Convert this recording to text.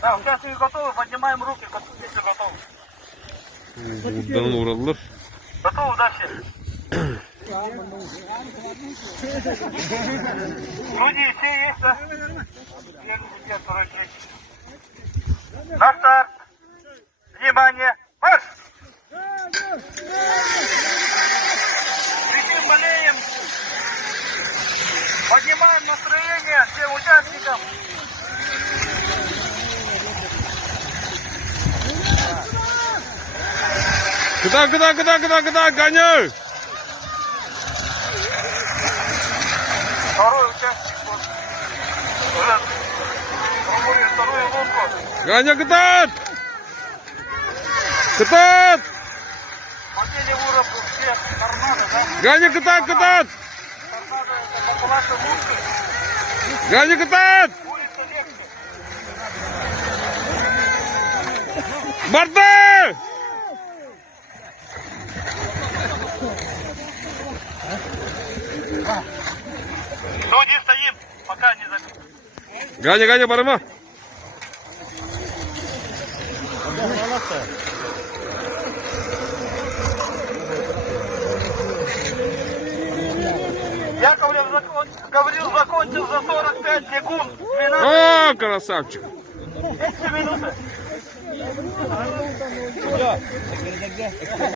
Так, участники готовы, поднимаем руки, если готовы. Buradan uğradılar. Готовы, дальше. Люди все есть, да? На старт. Внимание. Марш! Кричим, болеем. Поднимаем настроение всем участникам. Куда, гоняй! Второй участник. Уже пробуем вторую лодку. Гоня, катат! Подели в уровень всех торнадо, да? Гоня, катат! Торнадо это популация лучше. Гоня, катат! Улица легче. Борты! Люди стоим, пока не забили. Гоня, барыма! Яковлев говорил, закончил за 45 секунд. 12 О, красавчик! минуты.